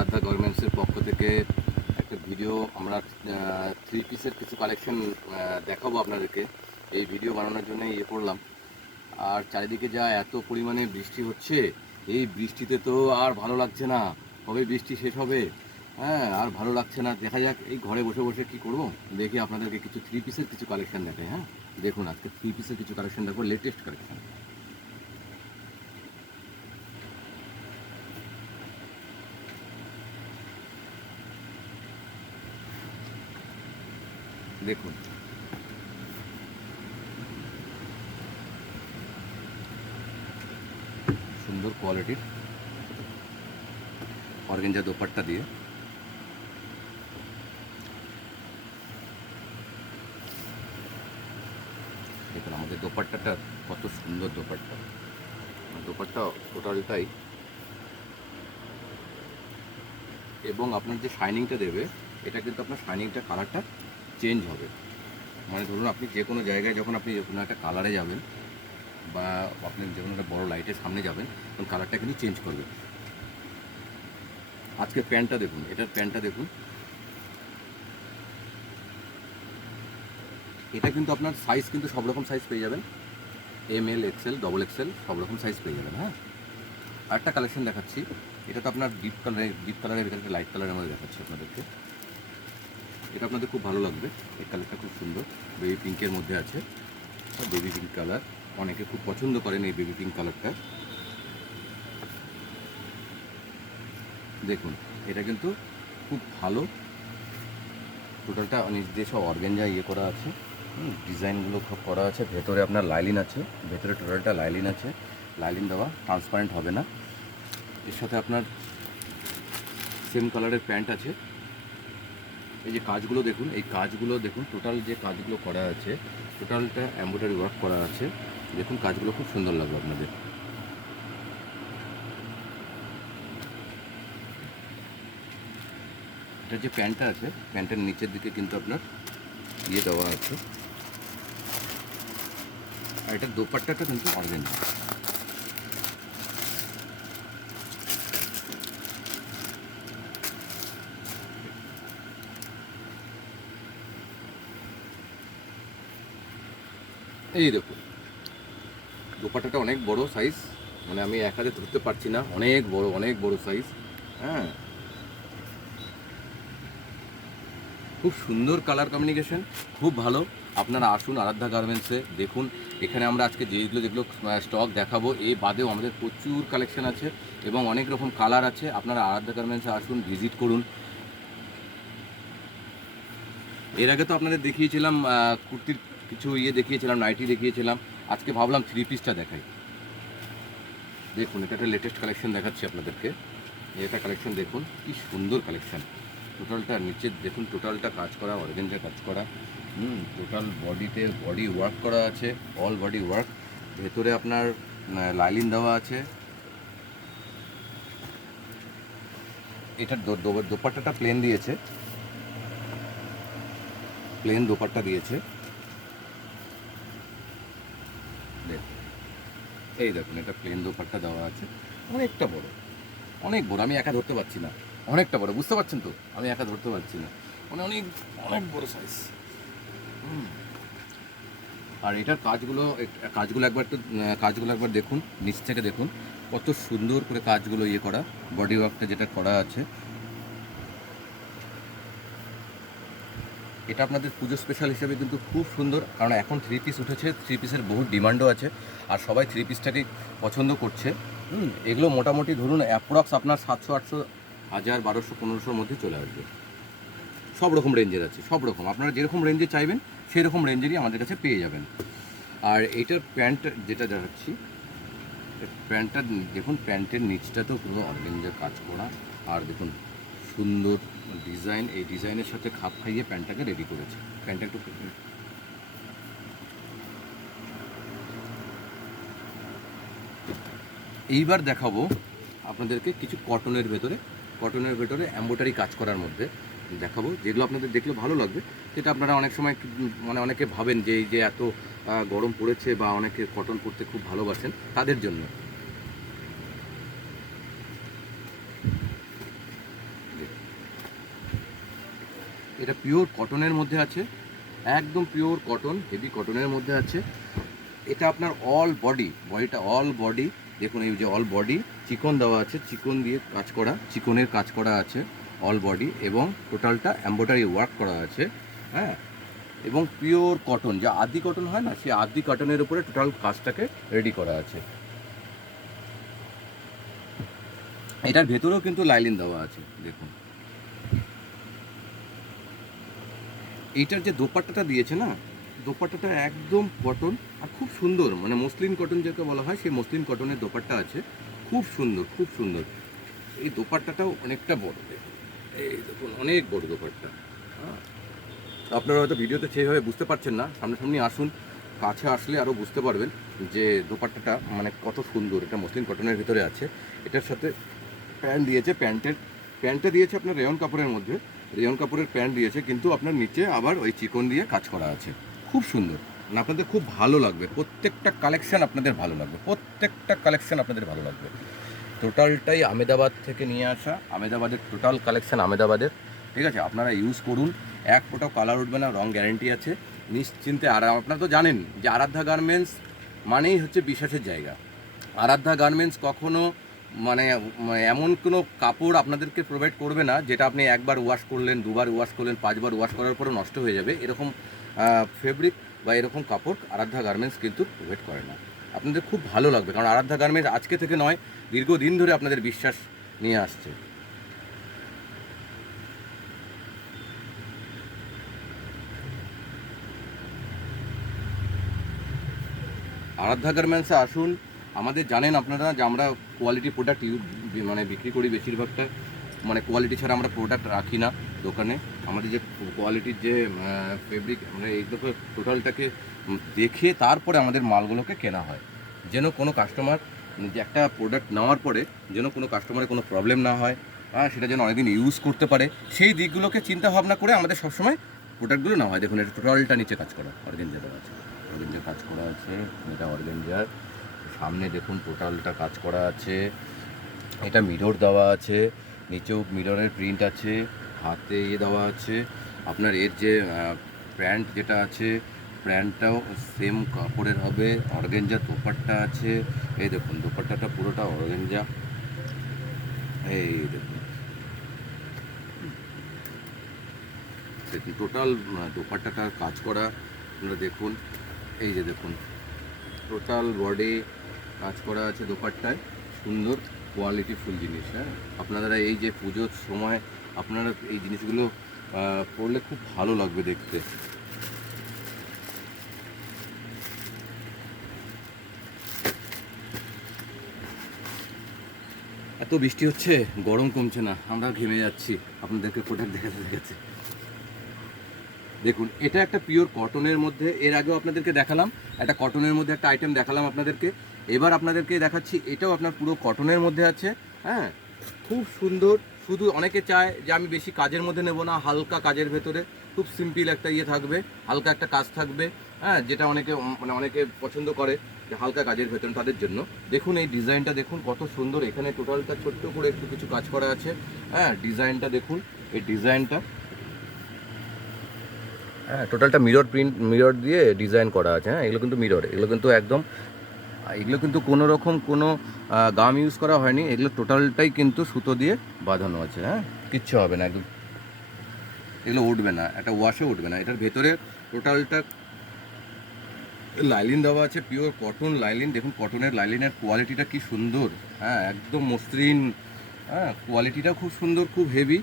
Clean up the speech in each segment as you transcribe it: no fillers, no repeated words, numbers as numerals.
আরাধ্যা গার্মেন্টসের পক্ষ থেকে একটা ভিডিও আমরা থ্রি পিসের কিছু কালেকশন দেখাবো আপনাদেরকে। এই ভিডিও বানানোর জন্য করলাম। আর চারিদিকে যা এত পরিমাণে বৃষ্টি হচ্ছে, এই বৃষ্টিতে তো আর ভালো লাগছে না। কবে বৃষ্টি শেষ হবে? হ্যাঁ, আর ভালো লাগছে না। দেখা যাক এই ঘরে বসে বসে কি করব, দেখি আপনাদেরকে কিছু থ্রি পিসের কিছু কালেকশন দেখাই। হ্যাঁ, দেখুন আজকে থ্রি পিসের কিছু কালেকশন দেখো, লেটেস্ট কালেকশন। দেখুন সুন্দর কোয়ালিটির অর্গানজা দোপাট্টা দিয়ে দেখুন আমাদের দোপাট্টাটা কত সুন্দর দোপাট্টা। দোপাট্টা টোটালটাই, এবং আপনার যে শাইনিংটা দেবে, এটা কিন্তু আপনার শাইনিংটা কালারটা চেঞ্জ হবে। মানে ধরুন আপনি যে কোনো জায়গায় যখন আপনি যে কোনো একটা কালারে যাবেন বা আপনি যে কোনো একটা বড়ো লাইটের সামনে যাবেন, তখন কালারটা কিন্তু চেঞ্জ করবে। আজকে প্যান্টটা দেখুন, এটার প্যান্টটা দেখুন। এটা কিন্তু আপনার সাইজ কিন্তু সব রকম সাইজ পেয়ে যাবেন, ML XL XXL সব রকম সাইজ পেয়ে যাবেন। হ্যাঁ, আরেকটা কালেকশন দেখাচ্ছি। এটা তো আপনার ডিপ কালারের ভিতরে লাইট কালারের মধ্যে দেখাচ্ছি আপনাদেরকে। এটা আপনাদের খুব ভালো লাগবে। এই কালারটা খুব সুন্দর, বেবি পিঙ্কের মধ্যে আছে। বেবি পিঙ্ক কালার অনেকে খুব পছন্দ করেন, এই বেবি পিঙ্ক কালারটা। দেখুন এটা কিন্তু খুব ভালো। টোটালটা যেসব অর্গানজা করা আছে, ডিজাইনগুলো খুব করা আছে। ভেতরে আপনার লাইলিন আছে, ভেতরে টোটালটা লাইলিন আছে। লাইলিন দেওয়া, ট্রান্সপারেন্ট হবে না। এর সাথে আপনার সেম কালারের প্যান্ট আছে। এই যে কাজগুলো দেখুন, এই কাজগুলো দেখুন, টোটাল যে কাজগুলো করা আছে, টোটালটা এমব্রয়ডারি ওয়ার্ক করা আছে। দেখুন কাজগুলো খুব সুন্দর লাগলো আপনাদের। এটা যে প্যান্টটা আছে, প্যান্টের নিচের দিকে কিন্তু আপনার দেওয়া আছে। আর এটার দোপাট্টাটা কিন্তু অর্গানজা। এই দেখুন দোপাট্টাটা অনেক বড় সাইজ, মানে আমি এক হাতে ধরতে পারছি না, অনেক বড় সাইজ। হ্যাঁ, খুব সুন্দর কালার কমিউনিকেশন, খুব ভালো। আপনারা আসুন আরাধ্যা গার্মেন্টসে, দেখুন এখানে আমরা আজকে যেগুলো স্টক দেখাবো, এই বাদেও আমাদের প্রচুর কালেকশন আছে এবং অনেক রকম কালার আছে। আপনারা আরাধ্যা গার্মেন্টসে আসুন, ভিজিট করুন। এর আগে তো আপনাদের দেখিয়েছিলাম কুর্তির কিছু দেখিয়েছিলাম, নাইটি দেখিয়েছিলাম। আজকে ভাবলাম থ্রি পিসটা দেখাই। দেখুন এটা একটা লেটেস্ট কালেকশন দেখাচ্ছি আপনাদেরকে। এটা কালেকশন দেখুন, কি সুন্দর কালেকশন। টোটালটা নিচে দেখুন, টোটালটা কাজ করা, অর্গানজা কাজ করা। টোটাল বডিতে বডি ওয়ার্ক করা আছে, অল বডি ওয়ার্ক। ভেতরে আপনার লাইলিন দেওয়া আছে। এটার দোপাট্টাটা প্লেন দিয়েছে, প্লেন দোপাট্টা দিয়েছে। দেখুন, এই দেখুন এটা প্লেন দোপাট্টা দেওয়া আছে। অনেকটা বড়, অনেক বড়, আমি একা ধরতে পারছি না। অনেকটা বড়, বুঝতে পারছেন তো, আমি একা ধরতে পারছি না, মানে অনেক অনেক বড় সাইজ। আর এটার কাজগুলো একবার দেখুন, নিচ থেকে দেখুন কত সুন্দর করে কাজগুলো করা, বডি ওয়ার্কটা যেটা করা আছে। এটা আপনাদের পুজো স্পেশাল হিসেবে কিন্তু খুব সুন্দর, কারণ এখন থ্রি পিস উঠেছে, থ্রি পিসের বহু ডিমান্ডও আছে, আর সবাই থ্রি পিসটাকেই পছন্দ করছে। এগুলো মোটামুটি ধরুন অ্যাপ্রক্স আপনার 700, 800, 1000, 1200, 1500-র মধ্যে চলে আসবে। সব রকম রেঞ্জের আছে, সব রকম আপনারা যেরকম রেঞ্জে চাইবেন সেই রকম রেঞ্জেরই আমাদের কাছে পেয়ে যাবেন। আর এইটার প্যান্ট যেটা দেখাচ্ছি, প্যান্টটা দেখুন, প্যান্টের নিচটা তো পুরো অর্গানজার কাজ করা। আর দেখুন সুন্দর ডিজাইন, এই ডিজাইনের সাথে খাপ খাইয়ে প্যান্টটাকে রেডি করেছে। প্যান্টটা একটু এইবার দেখাবো আপনাদেরকে কিছু কটনের ভেতরে এমব্রয়ডারি কাজ করার মধ্যে দেখাবো, যেগুলো আপনাদের দেখলে ভালো লাগবে। যেটা আপনারা অনেক সময় মানে অনেকে ভাবেন যে এই যে এত গরম পড়েছে বা অনেকে কটন পরতে খুব ভালোবাসেন, তাদের জন্য। এটা পিওর কটনের মধ্যে আছে, একদম পিওর কটন, হেভি কটনের মধ্যে আছে। এটা আপনার অল বডিটা অল বডি, দেখুন এই যে অল বডি চিকন দেওয়া আছে, চিকন দিয়ে কাজ করা, চিকনের কাজ করা আছে অল বডি, এবং টোটালটা এমব্রয়ডারি ওয়ার্ক করা আছে। হ্যাঁ, এবং পিওর কটন, যা আদি কটন হয় না, সেই আদি কটনের উপরে টোটাল কাজটাকে রেডি করা আছে। এটার ভেতরেও কিন্তু লাইলিন দেওয়া আছে, দেখুন। এইটার যে দোপাট্টাটা দিয়েছে না, দোপাট্টাটা একদম কটন আর খুব সুন্দর, মানে মসলিন কটন যাকে বলা হয়, সেই মসলিন কটনের দোপাট্টা আছে, খুব সুন্দর, খুব সুন্দর। এই দোপাট্টাটাও অনেকটা বড়, দেখুন, এই দেখুন অনেক বড় দোপাট্টা। হ্যাঁ, আপনারা হয়তো ভিডিওতে সেইভাবে বুঝতে পারছেন না, সামনাসামনি আসুন, কাছে আসলে আরও বুঝতে পারবেন যে দোপাট্টাটা মানে কত সুন্দর। এটা মসলিন কটনের ভিতরে আছে। এটার সাথে প্যান্ট দিয়েছে, প্যান্টটা দিয়েছে আপনার রেয়ন কাপড়ের মধ্যে, রেয়ন কাপড়ের প্যান্ট দিয়েছে, কিন্তু আপনার নিচে আবার ওই চিকন দিয়ে কাজ করা আছে, খুব সুন্দর। মানে আপনাদের খুব ভালো লাগবে, প্রত্যেকটা কালেকশান আপনাদের ভালো লাগবে, প্রত্যেকটা কালেকশান আপনাদের ভালো লাগবে। টোটালটাই আমেদাবাদ থেকে নিয়ে আসা, আমেদাবাদের টোটাল কালেকশান আমেদাবাদের, ঠিক আছে। আপনারা ইউজ করুন, এক ফোঁটাও কালার উঠবে না, রং গ্যারেন্টি আছে, নিশ্চিন্তে। আর আপনারা তো জানেন যে আরাধ্যা গার্মেন্টস মানেই হচ্ছে বিশ্বাসের জায়গা। আরাধ্যা গার্মেন্টস কখনো মানে এমন কোনো কাপড় আপনাদেরকে প্রোভাইড করবে না যেটা আপনি একবার ওয়াশ করলেন, দুবার ওয়াশ করলেন, পাঁচবার ওয়াশ করার পরে নষ্ট হয়ে যাবে, এরকম ফেব্রিক বা এরকম কাপড় আরাধ্যা গার্মেন্টস কিন্তু প্রোভাইড করে না। আপনাদের খুব ভালো লাগবে, কারণ আরাধ্যা গার্মেন্টস আজকে থেকে নয়, দীর্ঘদিন ধরে আপনাদের বিশ্বাস নিয়ে আসছে। আরাধ্যা গার্মেন্টসে আসুন। আমাদের জানেন আপনারা যে আমরা কোয়ালিটি প্রোডাক্ট মানে বিক্রি করি, বেশিরভাগটা মানে কোয়ালিটি ছাড়া আমরা প্রোডাক্ট রাখি না দোকানে। আমাদের যে কোয়ালিটির যে ফেব্রিক, আমরা এইগুলোকে টোটালটাকে দেখে তারপরে আমাদের মালগুলোকে কেনা হয়, যেন কোনো কাস্টমার যে একটা প্রোডাক্ট নেওয়ার পরে যেন কোনো কাস্টমারের কোনো প্রবলেম না হয়, হ্যাঁ, সেটা যেন অনেকদিন ইউজ করতে পারে, সেই দিকগুলোকে চিন্তা ভাবনা করে আমাদের সবসময় প্রোডাক্টগুলো নেওয়া হয়। দেখুন এটা টোটালটা নিচে কাজ করা, অর্গেঞ্জা দেওয়া আছে, অর্গেঞ্জার কাজ করা আছে, এটা অর্গেঞ্জার সামনে দেখুন টোটালটা কাজ করা আছে। এটা মিরর দেওয়া আছে, নিচেও মিররের প্রিন্ট আছে, হাতে দেওয়া আছে। আপনার এর যে প্যান্ট যেটা আছে, প্যান্টটাও সেম কাপড়ের হবে, অর্গেঞ্জা দোপাট্টা আছে। এই দেখুন দোপাট্টাটা পুরোটা অর্গেঞ্জা, এই দেখুন দেখুন টোটাল দোপাট্টাটার কাজ করা, আপনারা দেখুন, এই যে দেখুন টোটাল বডি কাজ করা আছে দোপাট্টায়, সুন্দর কোয়ালিটিফুল জিনিস। হ্যাঁ, আপনারা এই যে পুজোর সময় আপনারা এই জিনিসগুলো পরলে খুব ভালো লাগবে দেখতে। এত বৃষ্টি হচ্ছে, গরম কমছে না, আমরা ঘেমে যাচ্ছি আপনাদেরকে প্রোডাক্ট দেখাতে দেখাতে। দেখুন এটা একটা পিওর কটনের মধ্যে, এর আগেও আপনাদেরকে দেখালাম একটা কটনের মধ্যে একটা আইটেম দেখালাম আপনাদেরকে, এবার আপনাদেরকে দেখাচ্ছি এটাও আপনার পুরো কটনের মধ্যে আছে। হ্যাঁ, খুব সুন্দর। শুধু অনেকে চায় যে আমি বেশি কাজের মধ্যে নেব না, হালকা কাজের ভেতরে খুব সিম্পল একটা ইয়ে থাকবে, হালকা একটা কাজ থাকবে। হ্যাঁ, যেটা অনেকে মানে অনেকে পছন্দ করে যে হালকা কাজের ভেতরে, তাদের জন্য দেখুন এই ডিজাইনটা দেখুন কত সুন্দর। এখানে টোটালটা ছোট্ট করে একটু কিছু কাজ করা আছে। হ্যাঁ, ডিজাইনটা দেখুন, এই ডিজাইনটা, হ্যাঁ, টোটালটা মিরর প্রিন্ট, মিরর দিয়ে ডিজাইন করা আছে। হ্যাঁ, এগুলো কিন্তু মিরর, এগুলো কিন্তু একদম, এগুলো কিন্তু কোনো রকম কোনো গাম ইউজ করা হয়নি, এগুলো টোটালটাই কিন্তু সুতো দিয়ে বাঁধানো আছে। হ্যাঁ, কিচ্ছু হবে না, একদম এগুলো উঠবে না, একটা ওয়াশে উঠবে না। এটার ভেতরে টোটালটা লাইলিন দেওয়া আছে, পিওর কটন লাইলিন। দেখুন কটনের লাইলিনের কোয়ালিটিটা কি সুন্দর, হ্যাঁ, একদম মসৃণ। হ্যাঁ, কোয়ালিটিটা খুব সুন্দর, খুব হেভি।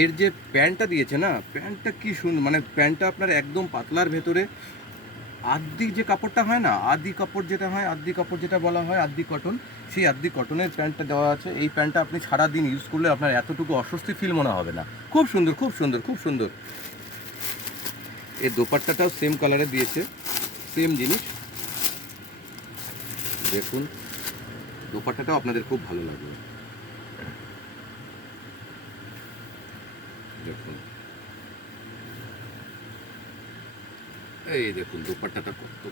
এর যে প্যান্টটা দিয়েছে না, প্যান্টটা কি সুন্দর, মানে প্যান্টটা আপনার একদম পাতলার ভেতরে আদি যে কাপড়টা হয় না, আদি কাপড় যেটা হয়, আদি কাপড় যেটা বলা হয় আদি কটন, সেই আদি কটনের প্যান্টটা দেওয়া আছে। এই প্যান্টটা আপনি সারাদিন ইউজ করলে আপনার এতটুকু অস্বস্তি ফিল মনে হবে না। খুব সুন্দর, খুব সুন্দর, খুব সুন্দর। এই দোপাট্টাটাও সেম কালারে দিয়েছে, সেম জিনিস। দেখুন দোপাট্টাটাও আপনাদের খুব ভালো লাগবে। দেখুন এই দেখুন দোপাট্টাটা কত,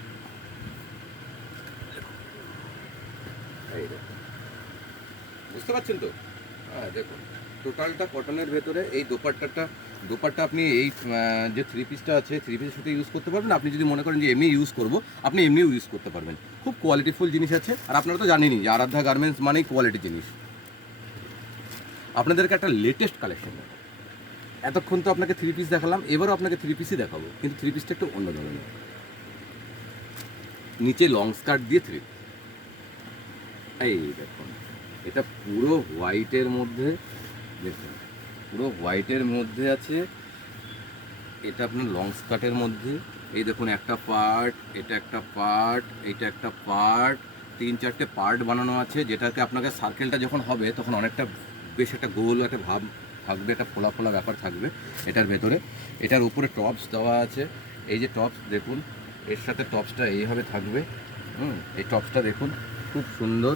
এই দেখুন, বুঝতে পারছেন তো? হ্যাঁ, দেখুন টোটালটা কটনের ভেতরে, এই দোপাট্টাটা দোপাট্টা আপনি এই যে থ্রি পিসটা আছে থ্রি পিসের সাথে ইউজ করতে পারবেন। আপনি যদি মনে করেন যে এমনি ইউজ করব, আপনি এমনিও ইউজ করতে পারবেন। খুব কোয়ালিটিফুল জিনিস আছে। আর আপনারা তো জানেনই যে আরাধ্যা গার্মেন্টস মানেই কোয়ালিটি জিনিস। আপনাদেরকে একটা লেটেস্ট কালেকশন দেখাবো। এতক্ষণ তো আপনাকে থ্রি পিস দেখালাম, এবারও আপনাকে থ্রি পিসই দেখাবো, কিন্তু থ্রি পিসটা একটু অন্য ধরনের। নিচে লং স্কার্ট দিয়ে থ্রি পিস, এই দেখুন এটা পুরো হোয়াইটের মধ্যে, দেখুন পুরো হোয়াইটের মধ্যে আছে। এটা আপনার লং স্কার্টের মধ্যে, এই দেখুন একটা পার্ট, এটা একটা পার্ট, এইটা একটা পার্ট, 3-4টে পার্ট বানানো আছে, যেটাকে আপনাকে সার্কেলটা যখন হবে তখন অনেকটা বেশ একটা গোল একটা ভাব থাকবে, একটা ফোলা ফোলা ব্যাপার থাকবে এটার ভেতরে। এটার উপরে টপস দেওয়া আছে, এই যে টপস দেখুন, এর সাথে টপসটা এইভাবে থাকবে। এই টপসটা দেখুন খুব সুন্দর,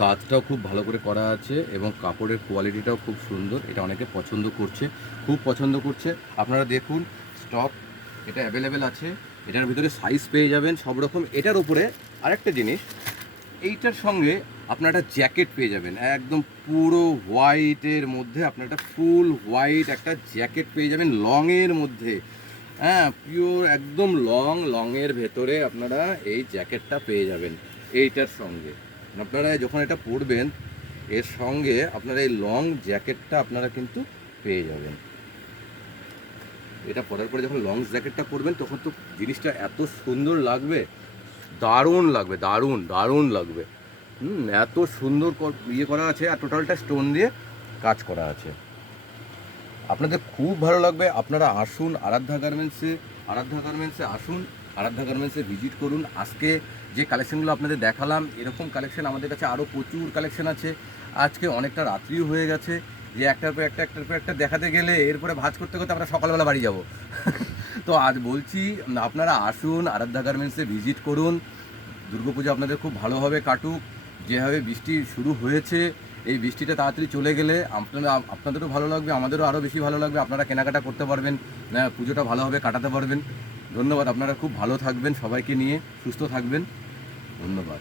কাজটাও খুব ভালো করে করা আছে এবং কাপড়ের কোয়ালিটিটাও খুব সুন্দর। এটা অনেকে পছন্দ করছে, খুব পছন্দ করছে। আপনারা দেখুন স্টক এটা অ্যাভেলেবেল আছে, এটার ভিতরে সাইজ পেয়ে যাবেন সব রকম। এটার উপরে আরেকটা জিনিস, এইটার সঙ্গে আপনার একটা জ্যাকেট পেয়ে যাবেন, একদম পুরো হোয়াইটের মধ্যে আপনার একটা ফুল হোয়াইট একটা জ্যাকেট পেয়ে যাবেন লংয়ের মধ্যে। হ্যাঁ, পিওর একদম লংয়ের ভেতরে আপনারা এই জ্যাকেটটা পেয়ে যাবেন এইটার সঙ্গে। আপনারা যখন এটা পরবেন এর সঙ্গে আপনারা এই লং জ্যাকেটটা আপনারা কিন্তু পেয়ে যাবেন। এটা পরার পরে যখন লং জ্যাকেটটা পরবেন তখন তো জিনিসটা এত সুন্দর লাগবে, দারুণ লাগবে, দারুণ দারুণ লাগবে। এত সুন্দর ইয়ে করা আছে, আর টোটালটা স্টোন দিয়ে কাজ করা আছে। আপনাদের খুব ভালো লাগবে। আপনারা আসুন আরাধ্যা গার্মেন্টসে, আসুন, আরাধ্যা গার্মেন্টসে ভিজিট করুন। আজকে যে কালেকশানগুলো আপনাদের দেখালাম, এরকম কালেকশান আমাদের কাছে আরও প্রচুর কালেকশান আছে। আজকে অনেকটা রাত্রিও হয়ে গেছে, যে একটার পর একটা দেখাতে গেলে এরপরে ভাঁজ করতে করতে আমরা সকালবেলা বাড়ি যাব। তো আজ বলছি আপনারা আসুন আরাধ্যা গার্মেন্টসে ভিজিট করুন। দুর্গাপুজো আপনাদের খুব ভালোভাবে কাটুক। যেভাবে বৃষ্টি শুরু হয়েছে, এই বৃষ্টিটা তাড়াতাড়ি চলে গেলে আপনাদেরও ভালো লাগবে, আমাদেরও আরও বেশি ভালো লাগবে। আপনারা কেনাকাটা করতে পারবেন, পুজোটা ভালোভাবে কাটাতে পারবেন। ধন্যবাদ। আপনারা খুব ভালো থাকবেন, সবাইকে নিয়ে সুস্থ থাকবেন। ধন্যবাদ।